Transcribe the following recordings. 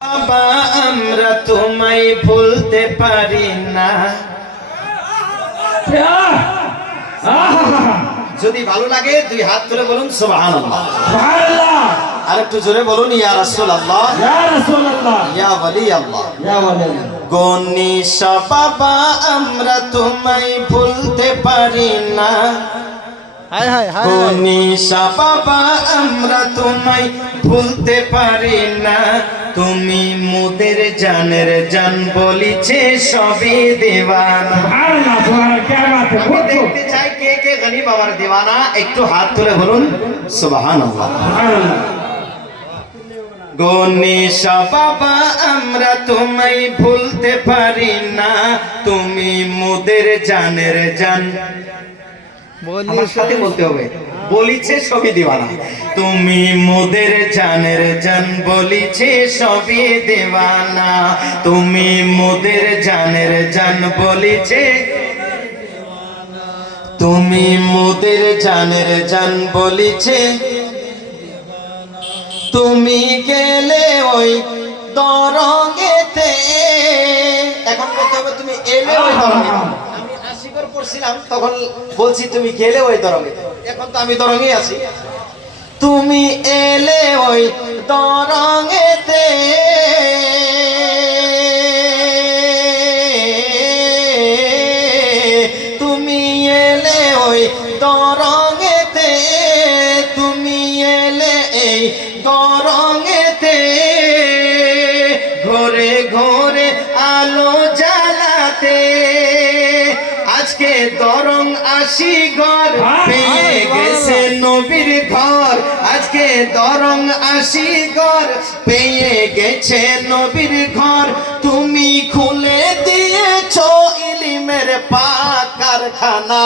বাবা আমরা তোমায় ভুলতে পারি না। যদি ভালো লাগে দুই হাত তুলে বলুন সুবহানাল্লাহ। সুবহানাল্লাহ। আর একটু জোরে বলুন ইয়া রাসূলুল্লাহ, ইয়া রাসূলুল্লাহ, ইয়া ওয়ালি আল্লাহ, ইয়া ওয়ালি আল্লাহ। গনিশা বাবা আমরা তোমায় ভুলতে পারি না। হায় হায় হায়। গনিশা বাবা আমরা তোমায় ভুলতে পারি না। তুমি মোদের জানের জান বলিছে সবই দেওয়ানা। সুবহানাল্লাহ, সুবহানাল্লাহ, কি বাত है। আমি দেখতে চাই কে কে গনি বাবার দেওয়ানা, একটু হাত তুলে বলুন সুবহানাল্লাহ। সুবহানাল্লাহ। গনিশা বাবা আমরা তোমায় ভুলতে পারি না। তুমি মোদের জানের জান, আমার সাথে বলতে হবে, বলিছে সবই দেওয়ানা। তুমি মোদের জানের জান বলিছে সবই দেওয়ানা। তুমি মোদের জানের জান বলিছে, তুমি মোদের জানের জান বলিছে। তুমি গেলে ওই দরঙ্গেতে, এখন বলতে হবে তুমি এলে ওই দরঙ্গে। আমি আশিকর পড়ছিলাম তখন বলছি তুমি গেলে ওই দরঙ্গে, এখন তো আমি দরঙ্গে আছি। তুমি এলে ওই দরঙ্গেতে, তুমি এলে ওই দরঙ্গেতে, তুমি এলে এই দরঙ্গেতে। ঘরে ঘরে আলো জ্বালাতে, আজকে দরং আশি ঘর পেয়ে গেছে নবীর ঘর। আজকে দরং আশি ঘর পেয়ে গেছে নবীর ঘর। তুমি খুলে দিয়েছো ইলমের পাক কারখানা।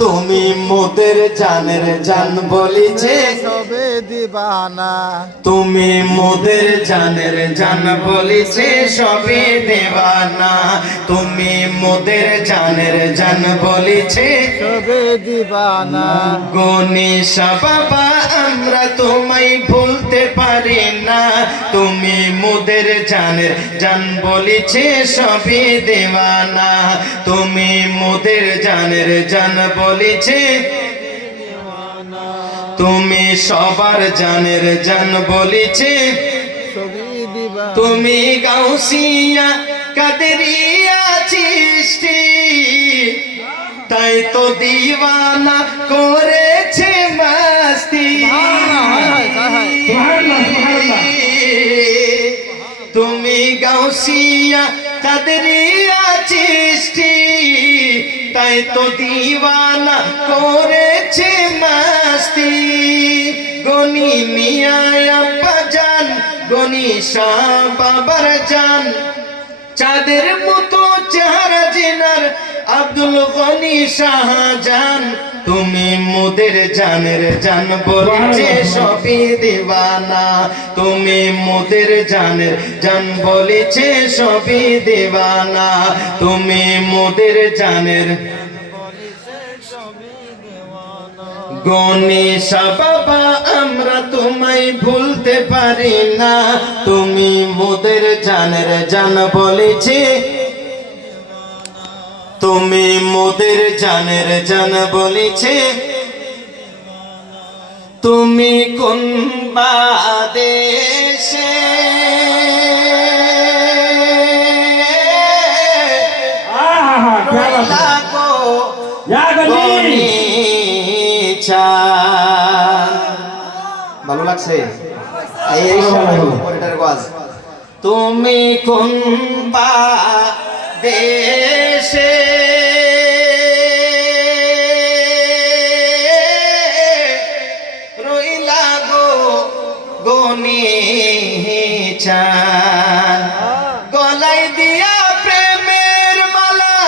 তুমি মোদের জানের জান বলিছে সবে দিবানা। তুমি মোদের জানের জান বলিছে সবে দেওয়ানা। তুমি মোদের জানের জান বলিছে সবে দিবানা। গনিশা বাবা আমরা তোমায় ভুলতে পারি না। তুমি মোদের জানের জান বলিছে সবে দেওয়ানা। তুমি মোদের জানের জান বলিছে, তুমি সবার জানের জান বলিছে। সবে দিবানা। তুমি গাউসিয়া কাদরিয়া চিশতি, তাই তো দিওয়ানা করেছে মস্তি। তুমি গাউসিয়া কাদরিয়া চিশতি, তাই তো দিওয়ানা করেছে মস্তি। গনি মিয়া আব্বা জান, গনিশা বাবার জান, চাঁদের মতো চেহারা জিনার আব্দুল গনি শাহজান। তুমি মোদের জানের জান বলিছে সবই দেওয়ানা। তুমি মোদের জানের জান বলিছে সবই দেওয়ানা। তুমি মোদের জানের গনিশা বাবা আমরা তোমায় ভুলতে পারি না। তুমি মোদের জানের জান বলেছে, তুমি মোদের জানের জান বলেছে। তুমি কোন বাদেশে লাগো ভালো লাগছে? তুমি কোন দেশে রইলা গো গনি চান। গলাই দিয়া প্রেমের মালা,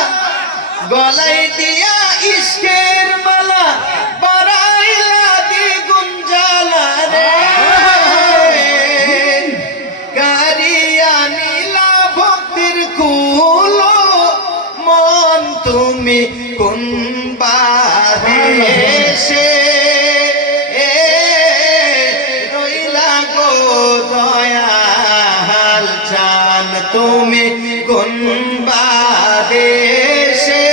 গলাই দিয়া ইশকের মালা, বারাইলা দ্বিগুণ জ্বালা রে। কারিয়া নীলা ভক্তির কুলো মন, তুমি কোন বাদেশে রইলা গো দয়াল চান তুমি কোন দেশে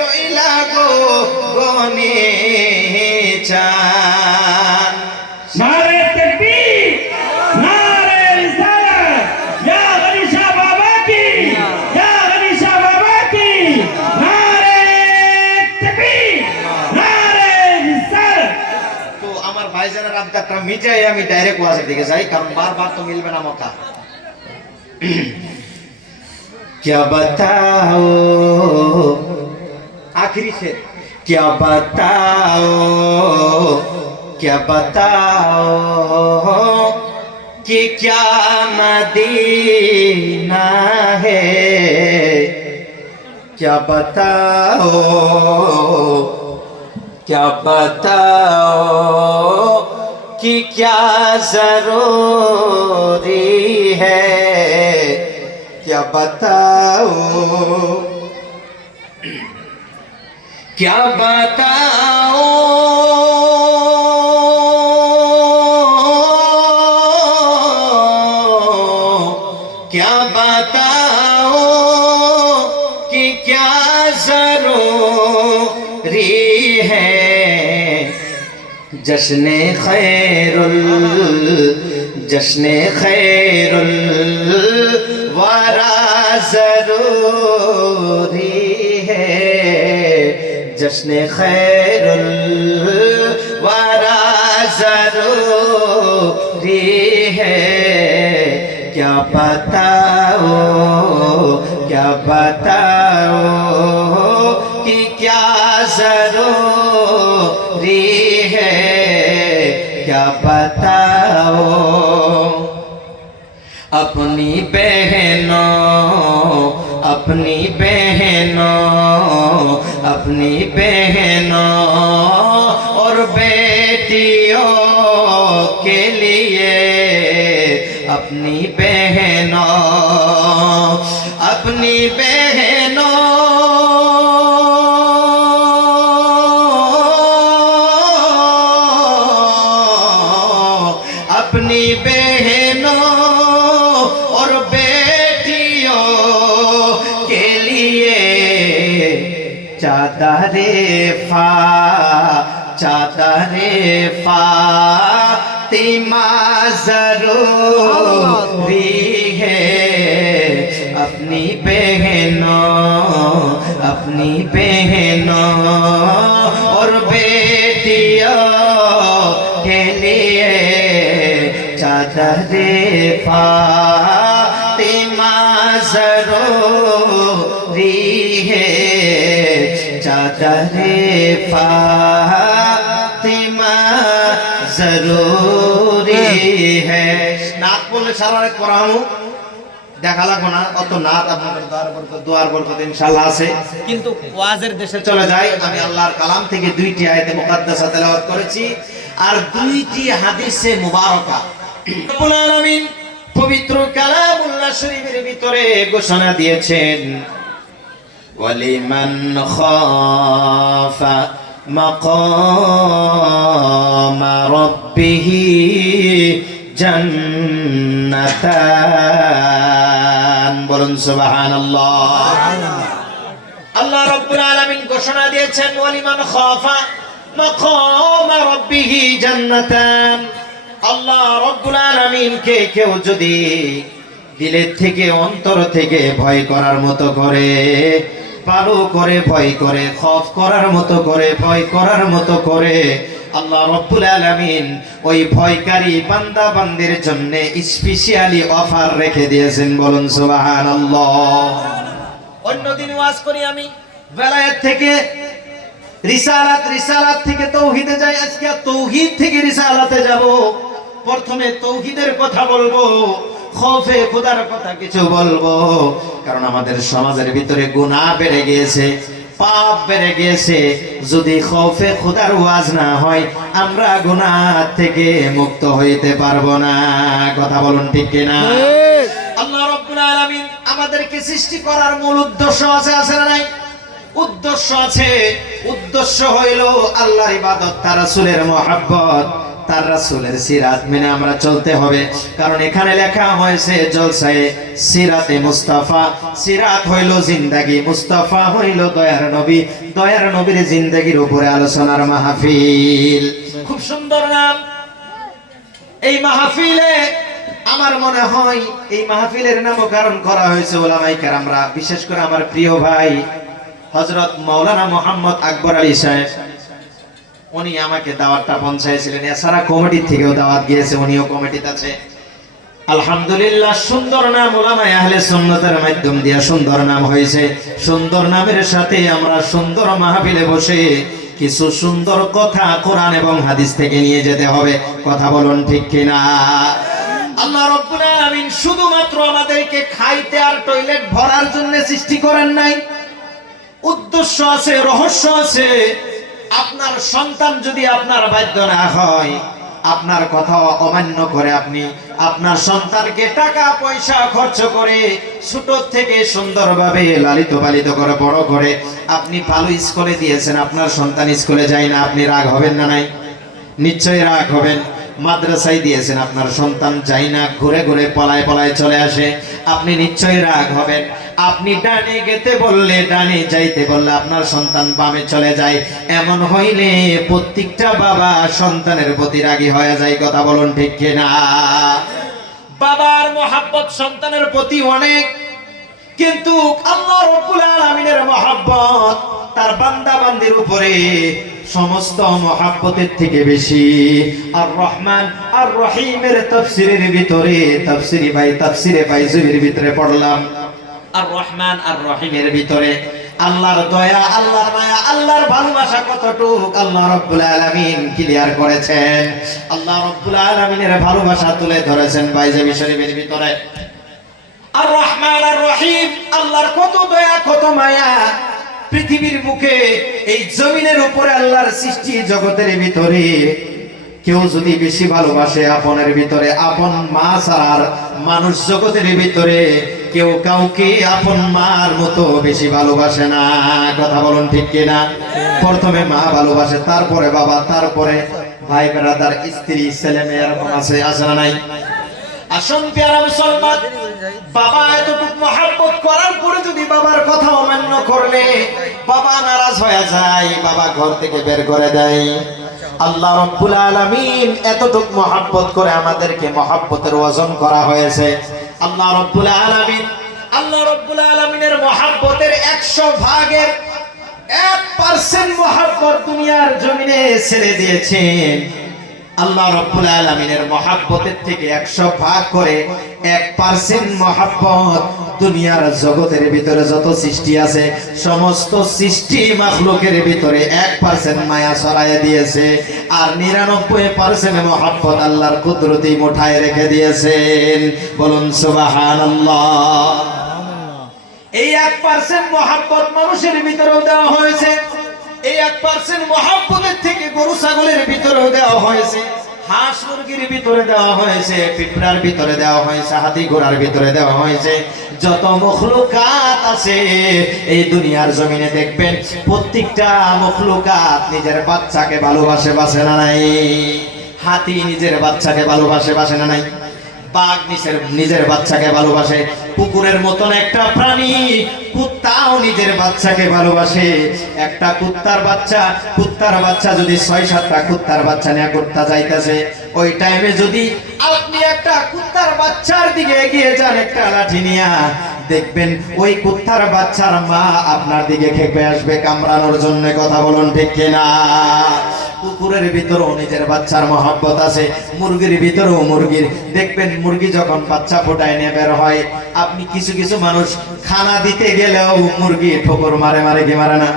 রইলা গো গনে চান। नारे तकबीर नारे रिसालत या गनी शाह बाबा की या गनी शाह बाबा की नारे तकबीर नारे रिसालत। তো আমার ভাইজানের আবদারটা মিটাই আমি ডাইরেক্ট ওয়াজের দিকে যাই, কারণ বারবার তো মিলবে না মক্কা। क्या बताओ आखिरी शेर, क्या बताओ कि क्या मदीना है, क्या बताओ कि क्या जरूरी है, क्या बताओ क्या बताओ क्या बताओ कि क्या जरूरी है, जश्न खैरुल वारा जरूरी है, जश्न खैरुल वारा जरूरी है, क्या बताओ कि क्या जरूरी है, क्या बताओ अपनी बहनों और बेटियों के लिए, अपनी बहनों अपनी बहनों और बेटियों के लिए चादरे फातिमा जरूरी है, अपनी बहनों और बेटियों के लिए चादरे फातिमा जरूरी है, चादरे फातिमा जरूरी है। नात বলে সারা রাত পড়ামু, দেখা লাগবো না অত নাত, আপনাদের দোয়ার বরকত ইনশাআল্লাহ আছে। কিন্তু ওয়াজের দেশে চলে যাই, আমি আল্লাহর কালাম থেকে 2টি আয়াতে মুকাদ্দাসা তেলাওয়াত করেছি আর 2টি হাদিসে মুবারাকা। রব্বুল আলামিন পবিত্র কালামুল্লাহ শরীফের ভিতরে ঘোষণা দিয়েছেন, ওয়ালিমান খাফা মাকামা রাব্বিহি জান্নাতান, বলুন সুবহানাল্লাহ। আল্লাহ রাব্বুল আলামিন ঘোষণা দিয়েছেন, ওয়ালিমান খাফা মাকামা রাব্বিহি জান্নাতান। আল্লাহ রাব্বুল আলামিনকে কেউ যদি দিলের থেকে অন্তর থেকে ভয় করার মতো করে, পালু করে ভয় করে, খৌফ করার মতো করে, ভয় করার মতো করে, আল্লাহ রাব্বুল আলামিন ওই ভয়কারী বান্দা বান্দির জন্য স্পেশালি অফার রেখে দিয়েছেন, বলুন সুবহানাল্লাহ। অন্যদিন ওয়াজ করি আমি বেলায়েত থেকে রিসালাত থেকে তাওহীদে যাই, আজকে তাওহীদ থেকে রিসালাতে যাব। প্রথমে তাওহীদের কথা বলবো, খৌফে খোদার কথা কিছু বলবো, কারণ আমাদের সমাজের ভিতরে গুনাহ বেড়ে গিয়েছে, পাপ বেড়ে গিয়েছে। যদি খৌফে খোদার ওয়াজ না হয় আমরা গুনাহ থেকে মুক্ত হইতে পারবো না। কথা বলুন ঠিক কিনা? আল্লাহ রাব্বুল আলামিন আমাদেরকে সৃষ্টি করার মূল উদ্দেশ্য আছে না নাই? উদ্দেশ্য আছে। উদ্দেশ্য হইল আল্লাহর ইবাদত, তার রাসূলের মুহাব্বত, তার রাসূলের সিরাত মেনে আমরা চলতে হবে। কারণ এখানে লেখা হয়েছে জলসায়ে সিরাতে মুস্তাফা, সিরাত হইল জিন্দেগি, মুস্তাফা হইল দয়ার নবী, দয়ার নবীর জিন্দেগির উপরে আলোচনার মাহফিল। খুব সুন্দর নাম এই মাহফিলে। আমার মনে হয় এই মাহফিলের নামকরণ করা হয়েছে ওলামায়ে কেরামরা, বিশেষ করে আমার প্রিয় ভাই হযরত মাওলানা মোহাম্মদ আকবর আলী সাহেব, উনি আমাকে দাওয়াতটা পৌঁছাইছিলেন। এছাড়া কমিটি থেকেও দাওয়াত গিয়েছে, উনিও কমিটিতে আছে। আলহামদুলিল্লাহ, সুন্দর নাম উলামায়ে আহলে সুন্নাতের মাধ্যম দিয়ে সুন্দর নাম হয়েছে। সুন্দর নামের সাথে আমরা সুন্দর মাহফিলে বসে কিছু সুন্দর কথা কোরআন এবং হাদিস থেকে নিয়ে যেতে হবে। কথা বলুন ঠিক কিনা? আল্লাহ রাব্বুল আলামিন শুধুমাত্র আমাদেরকে খাইতে আর টয়লেট ভরার জন্য সৃষ্টি করেন নাই, উদ্দেশ্য আছে, রহস্য আছে। আপনার সন্তান যদি আপনার বাধ্য না হয়, আপনার কথা অমান্য করে, আপনি আপনার সন্তানকে টাকা পয়সা খরচ করে ছোট থেকে সুন্দরভাবে লালিত পালিত করে বড় করে আপনি ভালো স্কুলে দিয়েছেন, আপনার সন্তান স্কুলে যায় না, আপনি রাগ হবেন না? নাই, নিশ্চয়ই রাগ হবেন। মাদ্রাসায় দিয়েছেন, আপনার সন্তান যায় না, ঘুরে ঘুরে পলায় পলায় চলে আসে, আপনি নিশ্চয়ই রাগ হবেন। আপনি ডানে যেতে বললে, ডানে যাইতে বললে আপনার সন্তান বামে চলে যায়। এমন হইলে প্রত্যেকটা বাবা সন্তানের প্রতি রাগী হয়ে যায়। কথা বলুন ঠিক কিনা? বাবার মহব্বত সন্তানের প্রতি অনেক, কিন্তু আল্লাহ রাব্বুল আলামিনের মহব্বত তার বান্দা বান্দির উপরে সমস্ত মহব্বতের থেকে বেশি। আর রহমান আর রহিমের তাফসীরের ভিতরে তাফসীরে বাইজুবির ভিতরে পড়লাম, আর রহমান আর রহিমের ভিতরে আল্লাহর দয়া, আল্লাহর মায়া, আল্লাহর ভালোবাসা কতটুকু আল্লাহ রাব্বুল আলামিন ক্লিয়ার করেছেন। আল্লাহ রাব্বুল আলামিনের ভালোবাসা তুলে ধরেছেন বাইজুবি শরীফের ভিতরে। আর রহমান আর রহিম, আল্লাহর কত দয়া কত মায়া। পৃথিবীর বুকে এই জমিনের উপরে আল্লাহর সৃষ্টি জগতের ভিতরে কেউ যদি বেশি ভালোবাসে আপনের ভিতরে, আপন মা ছাড়ার মানুষ জগতের ভিতরে কেউ কাউকে আপন মার মতো বেশি ভালোবাসে না। কথা বলুন ঠিক কিনা? প্রথমে মা ভালোবাসে, তারপরে বাবা, তারপরে ভাই ব্রাদার, স্ত্রী, ছেলে মেয়ে, এরকম আছে না নাই? আসুন প্যারা মুসলমান, বাবা এতটুকু মহব্বত করার পরে যদি বাবার কথা অমান্য করলে বাবা নারাজ হয়ে যায়, বাবা ঘর থেকে বের করে দেয়। আল্লাহ রাব্বুল আলামিন এতটুকু মহব্বত করে আমাদেরকে মহব্বতের ওজন করা হয়েছে। আল্লাহ রাব্বুল আলামিনের মহব্বতের 100 ভাগের 1% মহব্বত দুনিয়ার জমিনে ছেড়ে দিয়েছেন। আল্লাহ রাব্বুল আলামিনের মহব্বতের থেকে 100 ভাগ করে 1% মহব্বত দুনিয়ার জগতের ভিতরে যত সৃষ্টি আছে সমস্ত সৃষ্টি মাখলুকের ভিতরে 1% মায়া ছড়ায় দিয়েছে। আর 99% মহব্বত আল্লাহর কুদরতি মুঠায় রেখে দিয়েছেন। বলুন সুবহানাল্লাহ। এই 1% মহব্বত মানুষের ভিতরেও দেওয়া হয়েছে। এই 1% মহব্বতের থেকে গরু ছাগলের ভিতরেও দেওয়া হয়েছে, হাঁস মুরগির ভিতরে দেওয়া হয়েছে, পিঁপড়ার ভিতরে দেওয়া হয়েছে, হাতি ঘোড়ার ভিতরে দেওয়া হয়েছে। যত মখলুকাত আছে এই দুনিয়ার জমিনে দেখবেন প্রত্যেকটা মখলুকাত নিজের বাচ্চাকে ভালোবাসে, বাসে না নাই? হাতি নিজের বাচ্চাকে ভালোবাসে, বাসে না নাই? বাঘ নিজের বাচ্চাকে ভালোবাসে। কুকুরের মতন একটা প্রাণী, কুত্তাও নিজের বাচ্চাকে ভালোবাসে। একটা কুত্তার বাচ্চা যদি 6-7টা কুত্তার বাচ্চা নিয়ে কুত্তা যাইতেছে, ওই টাইমে যদি আপনি একটা কুত্তার বাচ্চার দিকে এগিয়ে যান একটা লাঠি নিয়ে, দেখবেন ওই কুত্তার বাচ্চার মা আপনার দিকে খেপে আসবে কামড়ানোর জন্য। কথা বলুন ঠিক কিনা? কুকুরের ভিতরেও নিজের বাচ্চার মহব্বত আছে, মুরগির ভিতরেও মুরগির। দেখবেন মুরগি যখন বাচ্চা ফোটায় নিয়ে বের হয়, আপনি কিছু মানুষ খানা দিতে গেলেও মুরগি ঠোকর মারে কি মারে না?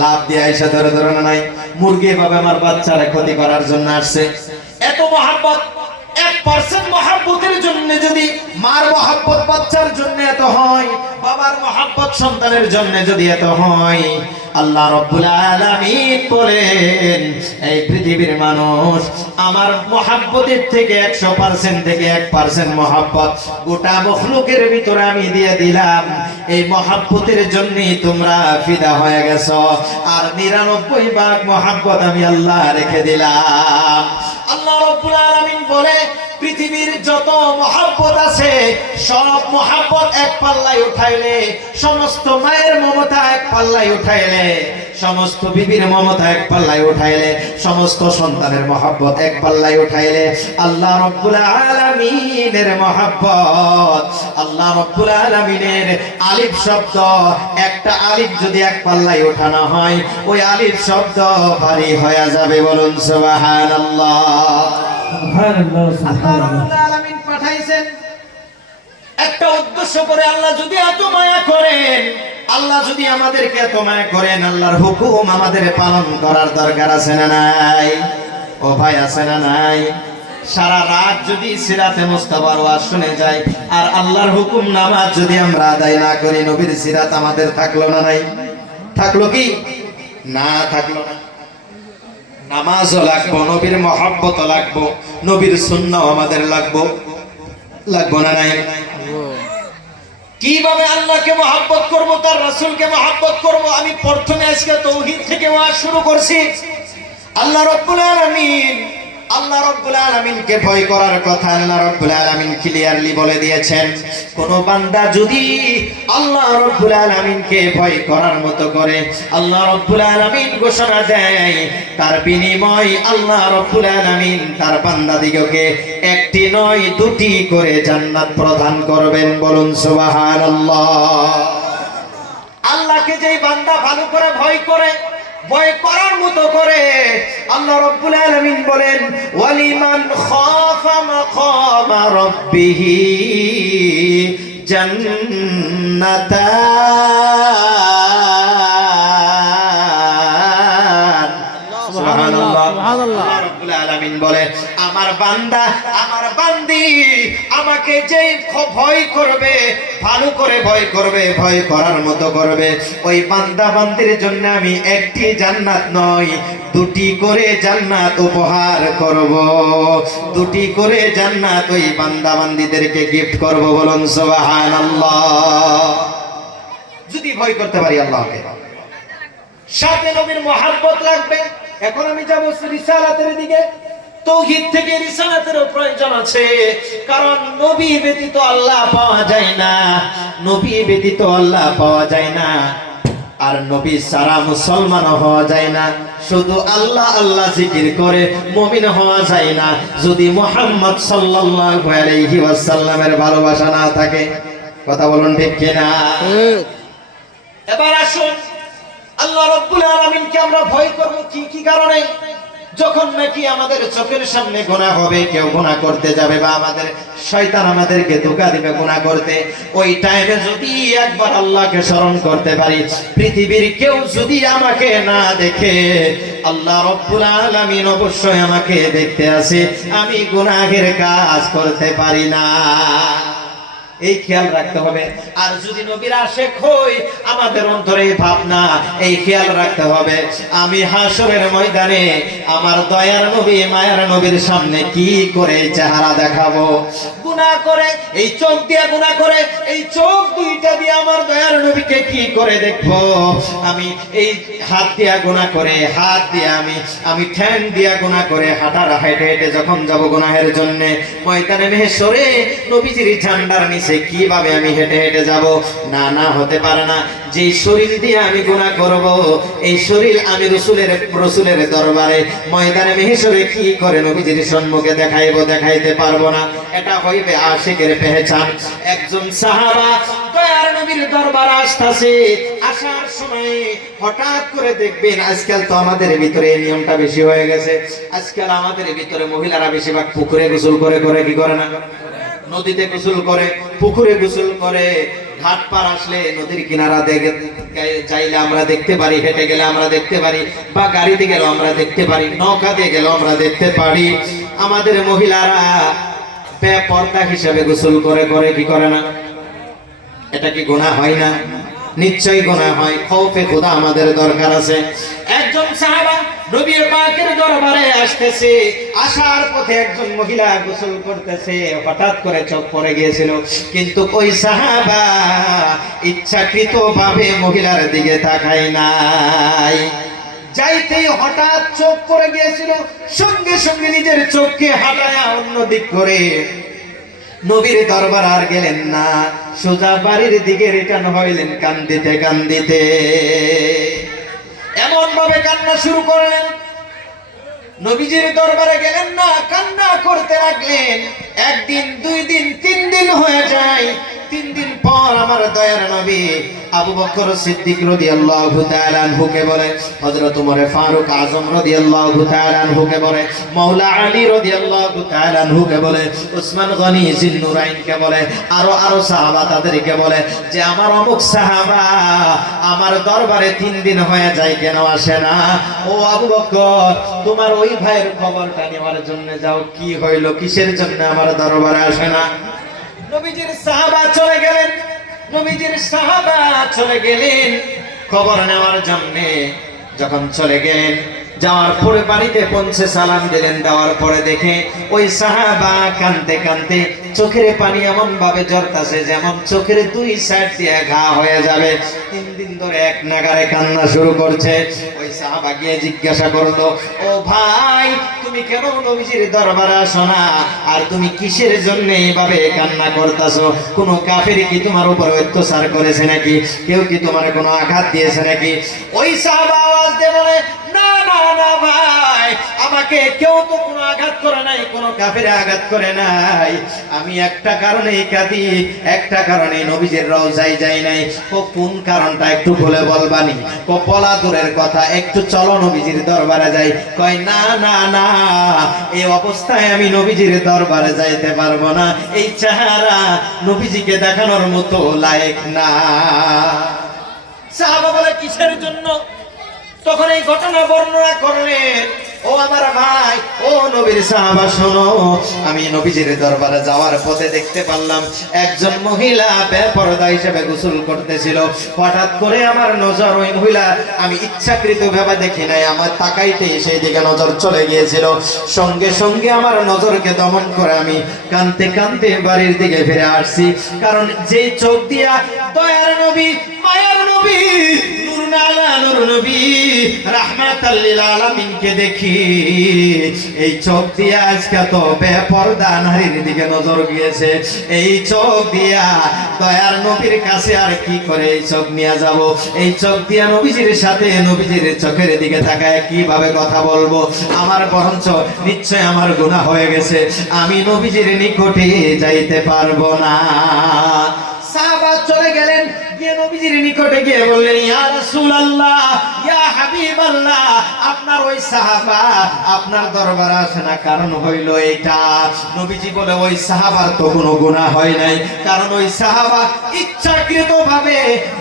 লাভ দিয়ে আইসা ধরে না নাই? মুরগি এভাবে আমার বাচ্চারা ক্ষতি করার জন্য আসছে। এত মহব্বত 1% মহব্বতের জন্য যদি মার মহব্বত বাচ্চার জন্য এত হয়, বাবার মহব্বত সন্তানের জন্য যদি এত হয়, আল্লাহ রাব্বুল আলামিন বলেন এই পৃথিবীর মানুষ আমার মহব্বতের থেকে 100% থেকে 1% মহব্বত গোটা মখলুকের ভিতরে আমি দিয়ে দিলাম। এই মহব্বতের জন্যই তোমরা ফিদা হয়ে গেছো, আর 99 ভাগ মহব্বত আমি আল্লাহ রেখে দিলাম। আল্লাহ রাব্বুল আলামিন বলে পৃথিবীর যত মহব্বত আছে সব মহব্বত এক পাল্লায় উঠাইলে, সমস্ত মায়ের মমতা এক পাল্লায় উঠাইলে, সমস্ত বিবির মমতা এক পাল্লায় উঠাইলে, সমস্ত সন্তানের মহব্বত এক পাল্লায় উঠাইলে আল্লাহ রাব্বুল আলামিনের মহব্বত, আল্লাহ রাব্বুল আলামিনের আলিফ শব্দ, একটা আলিফ যদি এক পাল্লায় ওঠানো হয় ওই আলিফ শব্দ ভারী হয়ে যাবে। বলুন সুবহানাল্লাহ। আল্লাহ রাব্বুল আলামিন পাঠাইছেন একটা উদ্দেশ্য করে। আল্লাহ যদি এত মায়া করেন, আল্লাহ যদি আমাদেরকে এত মায়া করেন, আল্লাহর হুকুম আমাদের পালন করার দরকার আছে না নাই? ও ভাই, আছে না নাই? সারা রাত যদি সিরাতে মুস্তাফার ওয়াজ শুনে যাই আর আল্লাহর হুকুম নামাজ যদি আমরা আদায় না করি, নবীর সিরাত আমাদের থাকলো না নাই? থাকলো কি না? থাকলো না। নামাজও লাগবো, নবীর মহব্বতও লাগবো, নবীর সুন্নাহও আমাদের লাগবো না নাই? কিভাবে আল্লাহকে মহব্বত করব, তার রাসূলকে মহব্বত করব? আমি প্রথমে আজকে তাওহীদ থেকে ওয়াজ শুরু করছি। আল্লাহ রাব্বুল আলামিনকে ভয় করার কথা আল্লাহ রাব্বুল আলামিন ক্লিয়ারলি বলে দিয়েছেন। কোন বান্দা যদি আল্লাহ রাব্বুল আলামিনকে ভয় করার মতো করে, আল্লাহ রাব্বুল আলামিন ঘোষণা দেয় তার বিনিময় আল্লাহ রাব্বুল আলামিন তার বান্দাদিগকে একটি নয় দুটি করে জান্নাত প্রদান করবেন। বলুন সুবহানাল্লাহ। আল্লাহকে যেই বান্দা ভালো করে ভয় করে, ভয় করার মতো করে, আল্লাহ রাব্বুল আলামিন বলেন ওয়ালিমান খাফা মাকামা রাব্বিহি জান্নাতান। সুবহানাল্লাহ। আল্লাহ রাব্বুল আলামিন বলে আমার বান্দা, আমার বান্দি আমাকে যে ভয় করবে, ভালো করে ভয় করবে, ভয় করার মতো করবে, ওই বান্দা বান্দির জন্য আমি একটি জান্নাত নয় দুটি করে জান্নাত উপহার করব, দুটি করে জান্নাত ওই বান্দা বান্দিদেরকে গিফট করব। বলুন সুবহানাল্লাহ। যদি ভয় করতে পারি আল্লাহকে, সাথে নবীর মহব্বত লাগবে। এখন আমি যাব রিসালাতের দিকে। তাওহীদ থেকে রিসালাতেরও প্রয়োজন আছে, কারণ নবী ব্যতীত আল্লাহ পাওয়া যায় না, নবী ব্যতীত আল্লাহ পাওয়া যায় না, আর নবী ছাড়া মুসলমান হওয়া যায় না। শুধু আল্লাহ আল্লাহ জিকির করে মুমিন হওয়া যায় না যদি মুহাম্মদ সাল্লাল্লাহু আলাইহি ওয়াসাল্লামের ভালোবাসা না থাকে। কথা বলুন ঠিক কিনা? এবার আসুন, আল্লাহ রাব্বুল আলামিনকে আমরা ভয় করব কি কি কারণে? যখন নাকি আমাদের চোখের সামনে গুনাহ হবে, কেউ গুনাহ করতে যাবে বা আমাদের শয়তান আমাদেরকে ধোঁকা দিবে গুনাহ করতে, ওই টাইমে যদি একবার আল্লাহকে স্মরণ করতে পারি, পৃথিবীর কেউ যদি আমাকে না দেখে আল্লাহ রাব্বুল আলামিন অবশ্যই আমাকে দেখতে আসে, আমি গুনাহের কাজ করতে পারি না। এই খেয়াল রাখতে হবে। আর যদি নবীর আশিক হই, আমাদের অন্তরে ভাবনা এই খেয়াল রাখতে হবে, আমি হাসরের ময়দানে আমার দয়ার নবী মায়ার নবীর সামনে কি করে চেহারা দেখাবো। গুনাহ করে এই চোখ দিয়ে গুনাহ করে, এই চোখ দুইটা দিয়ে আমার দয়ার নবীকে কি করে দেখবো। আমি এই হাত দিয়া গুনাহ করে, হাত দিয়ে আমি ঠ্যাং দিয়া গুনাহ করে হাঁটার হেঁটে হেঁটে যখন যাব গুনাহের জন্য ময়দানে মাহশরে, নবীজির ঝান্ডার নিচে কিভাবে আমি হেঁটে হেঁটে যাব? না না, হতে পারে না। যে শরীর দিয়ে আমি গুনাহ করব, এই শরীর আমি রসুলের দরবারে ময়দানে মাহশরে কি করে নবীজির সম্মুখে দেখাইতে পারবো না। এটা হইবে আশিকের পেহচান। একজন সাহাবা দয়ার নবীর দরবারে আসতেছে, আসার সময় হঠাৎ করে দেখবেন, আজকাল তো আমাদের ভিতরে এই নিয়মটা বেশি হয়ে গেছে, আজকাল আমাদের ভিতরে মহিলারা বেশিরভাগ পুকুরে গোসল করে কি করে না? নদীতে গোসল করে, পুকুরে গোসল করে। ঘাট পার আসলে নদীর কিনারা দেখে চাইলে আমরা দেখতে পারি, হেঁটে গেলে আমরা দেখতে পারি, বা গাড়িতে গেলেও আমরা দেখতে পারি, নৌকা দিয়ে গেলেও আমরা দেখতে পারি। আমাদের মহিলারা বেপরদা হিসেবে গোসল করে কি করে না? এটা কি গুনাহ হয় না? নিশ্চয়ই গুনাহ হয়। খৌফে খোদা আমাদের দরকার আছে। একজন সাহাবা নবী পাকের দরবারে আসতেছে, আসার পথে একজন মহিলা গোসল করতেছে, হঠাৎ করে চোখ পড়ে গিয়েছিল, কিন্তু ওই সাহাবা ইচ্ছাকৃতভাবে মহিলার দিকে তাকায় নাই। যাইতেই হঠাৎ চোখ পড়ে গিয়েছিল, সঙ্গে সঙ্গে নিজের চোখকে হাঁটায়া অন্য দিক করে নবীর দরবার আর গেলেন না, সোজা বাড়ির দিকে রিটার্ন হইলেন কান্দিতে কান্দিতে। এমন ভাবে কান্না শুরু করলেন, নবীজির দরবারে গেলেন না, কান্না করতে লাগলেন। একদিন, 2 দিন, 3 দিন হয়ে যায়। 3 দিন পর আমার দয়ার নবী আবু বকর সিদ্দিক রাদিয়াল্লাহু তাআলা আনহুকে বলে, হযরত ওমর ফারুক আযম রাদিয়াল্লাহু তাআলা আনহুকে বলে, মাওলা আলী রাদিয়াল্লাহু তাআলা আনহুকে বলে, উসমান গনি জিন্নুরাইনকে বলে, আরো সাহাবা তাদেরকে বলে যে আমার অমুক সাহাবা আমার দরবারে 3 দিন হয়ে যায়, কেন আসে না? ও আবু বকর, তোমার ওই ভাইয়ের খবরটা নেওয়ার জন্য যাও, কি হইল, কিসের জন্য আমার দরবারে আসে না? নবীজির সাহাবা চলে গেলেন, নবীজির সাহাবা চলে গেলেন খবর নেওয়ার জন্য। যখন চলে গেলেন, যাওয়ার পরে বাড়িতে পৌঁছে সালাম দিলেন, দেওয়ার পরে দেখে ওই সাহাবা কাঁদতে কাঁদতে চোখের পানি এমন ভাবে ঝরতাছে যেমন চোখের 2 সাইড দিয়ে ঘা হয়ে যাবে। 3 দিন ধরে এক নাগারে কান্না শুরু করছে। ওই সাহাবা গিয়ে জিজ্ঞাসা করলো, ও ভাই, তুমি কেন নবীজির দরবারে আসো না? আর তুমি কিসের জন্য এইভাবে কান্না করতেছো? কোনো কাফের কি তোমার উপর অত্যাচার করেছে নাকি? কেউ কি তোমার কোনো আঘাত দিয়েছে নাকি? ওই সাহাবা আওয়াজ দিয়ে বলে, না না না ভাই, আমাকে কেউ তো কোনো আঘাত করে নাই, কোনো কাফের আঘাত করে নাই। আমি একটা কারণেই কাঁদি, একটা কারণে নবীজির রওজায় যাই নাই। কোন কারণটা একটু বলে বলবানি? বলা দূরের কথা, একটু চলো নবীজির দরবারে যাই। কয় না না না, এই অবস্থায় আমি নবীজির দরবারে যাইতে পারবো না, এই চেহারা নবীজিকে দেখানোর মতো লায়েক না। সাহাবা বলে, কিসের জন্য? তখন এই ঘটনা বর্ণনা করলেন, ও আমার ভাই, ও নবীর সাহাবা, শোনো, আমি নবীজির দরবারে যাওয়ার পথে দেখতে পারলাম একজন মহিলা বেপরদা হিসেবে গোসল করতেছিল। হঠাৎ করে আমার নজর ওই মহিলা, আমি ইচ্ছাকৃত ভাবে দেখি নাই, আমার তাকাইতে সেই দিকে নজর চলে গিয়েছিল। সঙ্গে সঙ্গে আমার নজরকে দমন করে আমি কাঁদতে কাঁদতে বাড়ির দিকে ফিরে আসছি। কারণ যে চোখ দিয়া দয়ার নবী, মায়ার নবী, নূরুন আলা নূর নবী রাহমাতাল লিল আলামিনকে দেখি, এই চোখ দিয়া আজকে তো বেপরদা নারীর দিকে নজর গিয়েছে। এই চোখ দিয়া দয়ার নবীর কাছে আর কি করে এই চোখ নিয়ে যাব? এই চোখ দিয়া নবীজির সাথে, নবীজির চোখের দিকে তাকায় কিভাবে কথা বলবো? আমার বরঞ্চ নিশ্চয় আমার গুনাহ হয়ে গেছে, আমি নবীজির নিকটে যাইতে পারবো না। সাহাবা চলে গেলেন, গিয়ে নবীজির নিকটে গিয়ে বললেন, ইয়া রাসূলুল্লাহ, ইয়া হাবিবাল্লাহ, আপনার ওই সাহাবা আপনার দরবারে আসে না, কারণ হইল এটা। নবীজি বলে, ওই সাহাবার তো কোনো গুনাহ হয় নাই, কারণ ওই সাহাবা ইচ্ছাকৃতভাবে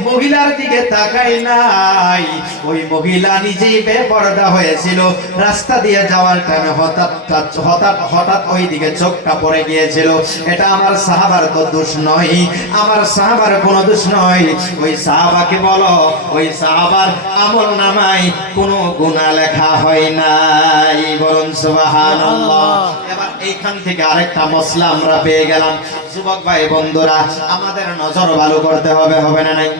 মহিলার দিকে তাকায় নাই। ওই মহিলা নিজেই বেপরদা হয়েছিল, রাস্তা দিয়ে যাওয়ার টাইমে হঠাৎ ওই দিকে চোখটা পড়ে গিয়েছিল। এটা আমার সাহাবার তো দোষ নয়, আমার সাহাবার কোনো দোষ নয়। ওই সাহাবাকে বলো, ওই সাহাবার আমল নামায় কোনো গুনাহ লেখা হয় নাই। বলুন সুবহানাল্লাহ। এবার এইখান থেকে আরেকটা মসলা আমরা পেয়ে গেলাম। যুবক ভাই বন্ধুরা, আমাদের নজর ভালো করতে হবে, হবে না নাই?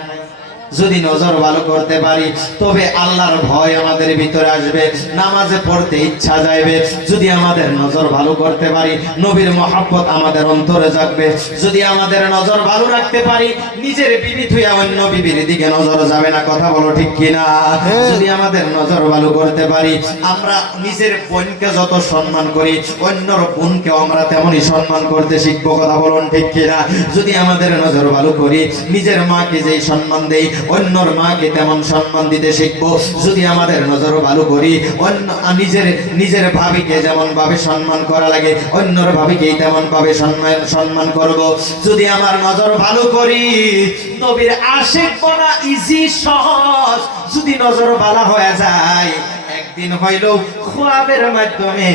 যদি নজর ভালো করতে পারি তবে আল্লাহর ভয় আমাদের ভিতরে আসবে, নামাজে পড়তে ইচ্ছা যাবে। যদি আমাদের নজর ভালো করতে পারি, নবীর মহব্বত আমাদের অন্তরে জাগবে। যদি আমাদের নজর ভালো রাখতে পারি, নিজের বিবি থুইয়া অন্য বিবির দিকে নজর যাবে না। কথা বলো ঠিক কিনা? যদি আমাদের নজর ভালো করতে পারি, আমরা নিজের বোনকে যত সম্মান করি, অন্যর বোনকে আমরা তেমনই সম্মান করতে শিখবো। কথা বলুন ঠিক কিনা? যদি আমাদের নজর ভালো করি, নিজের মাকে যেই সম্মান দেই, অন্যর মাকে তেমন সম্মান দিতে শিখবো। যদি আমাদের নজর ভালো করি, নিজের ভাবিকে যেমন ভাবে সম্মান করা লাগে, অন্যর ভাবিকে তেমন ভাবে সম্মান করব। যদি আমার নজর ভালো করি, নবীর আশিক বনা ইজি, সহজ। যদি নজর ভালো হয়ে যায়, একদিন হইলেও খুয়াবের মাধ্যমে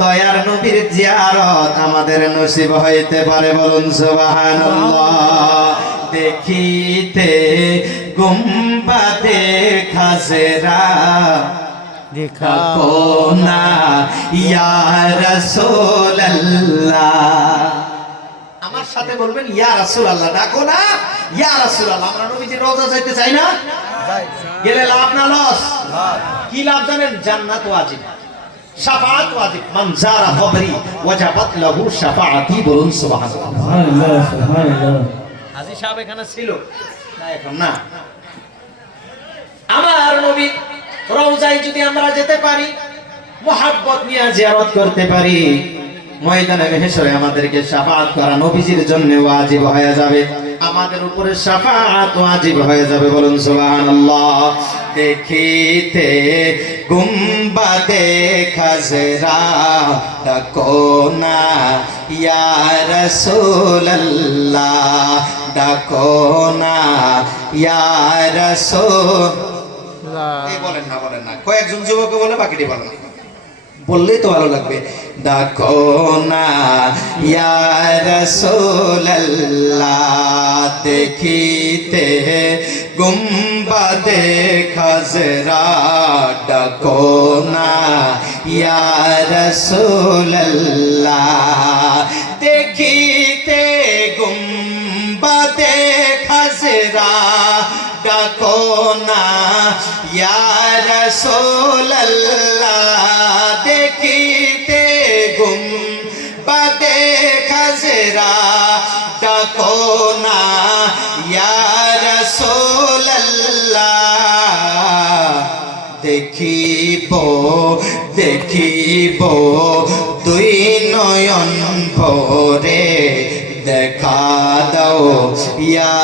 দয়ার নবীর জিয়ারত আমাদের নসিব হইতে পারে। বলুন সুবহানাল্লাহ। দেখিতে গুম্বাদে খাজরা দেখা কোনা ইয়া রাসূলুল্লাহ। আমার সাথে বলবেন, ইয়া রাসূলুল্লাহ। ডাকো না, ইয়া রাসূলুল্লাহ। আমরা নবীজির রওজা যাইতে চাই না? গেলে লাভ না লস? কি লাভ জানেন? জান্নাত ওয়াজিব, শাফাআত ওয়াজিব। মান জারা কবরি ওয়াজাবাত লাহু শাফাআতি, বলুন সুবহানাল্লাহ। সুবহানাল্লাহ, সুবহানাল্লাহ। হাজী সাহেব এখানে ছিল না? এখন না। আমার নবী রওজায় যদি আমরা যেতে পারি, মুহাব্বত নিয়ে জিয়ারত করতে পারি, ময়দানে মাহশরে আমাদেরকে শাফাআত করা নবীজির জন্য ওয়াজিব হয়ে যাবে, আমাদের উপরে শাফাআত ওয়াজিব হয়ে যাবে, বলুন সুবহানাল্লাহ। দেখিতে গুম্বাদে খাজরা ডাকো না ইয়া রাসূলুল্লাহ, ডাকো না ইয়া রাসূল। এই বলেন না, কয়েকজন যুবক বলে, বাকিটি বলেন, বললেই তো ভালো লাগবে। ডাকো না ইয়া রাসূলুল্লাহ, দেখিতে গুম্বাদে খাজরা ডাকো না ইয়া রাসূলুল্লাহ, দেখিতে গুম্বাদে খাজরা ডাকো না ইয়া রাসূলুল্লাহ, দেখিতে গুম্বাদে খাজরা ডাকো না ইয়া রাসূলুল্লাহ, দেখিব দুই নয়ন ভরে দেখা দাও ইয়া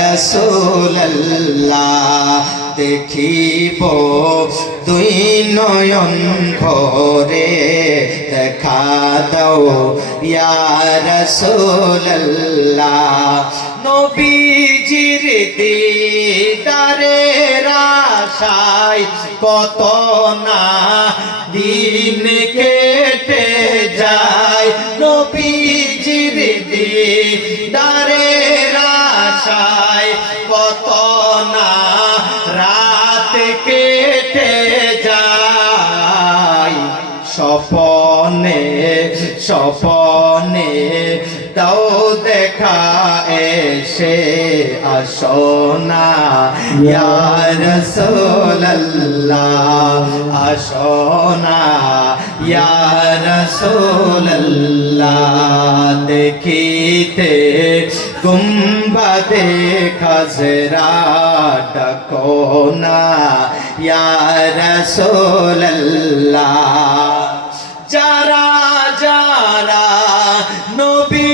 রাসূলুল্লাহ, দেখিব দুই নয়ন ভরে দেখা দাও ইয়া রাসূলুল্লাহ, নবীজির দিদারের আশায় কত না দিন কেটে যায়, নবীজির দিদারের আশায় কত না রাত কেটে যায়, স্বপনে দাও দেখা এসে আসো না ইয়া রাসূলুল্লাহ, আসো না ইয়া রাসূলুল্লাহ, দেখিতে গুম্বাদে খাজরা ডাকো না ইয়া রাসূলুল্লাহ, যারা যারা নবী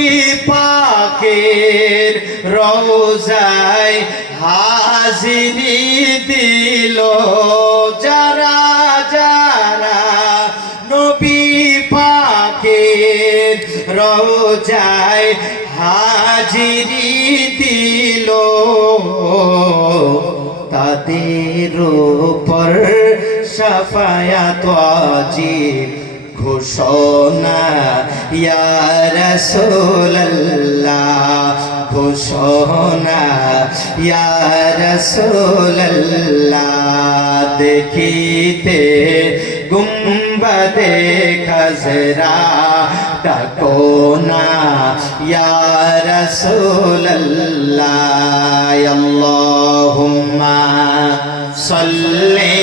পাকের রওজায় হাজিরি দিল, যারা যারা নবী পাকের রওজায় হাজিরি দিল, তাদের উপর শাফায়াত ওয়াজিব ঘোষণা ইয়া রাসূলুল্লাহ, ঘোষণা ইয়া রাসূলুল্লাহ, দেখিতে গুম্বাদে খাজরা ডাকো না ইয়া রাসূলুল্লাহ, আল্লাহুম্মা সাল্লি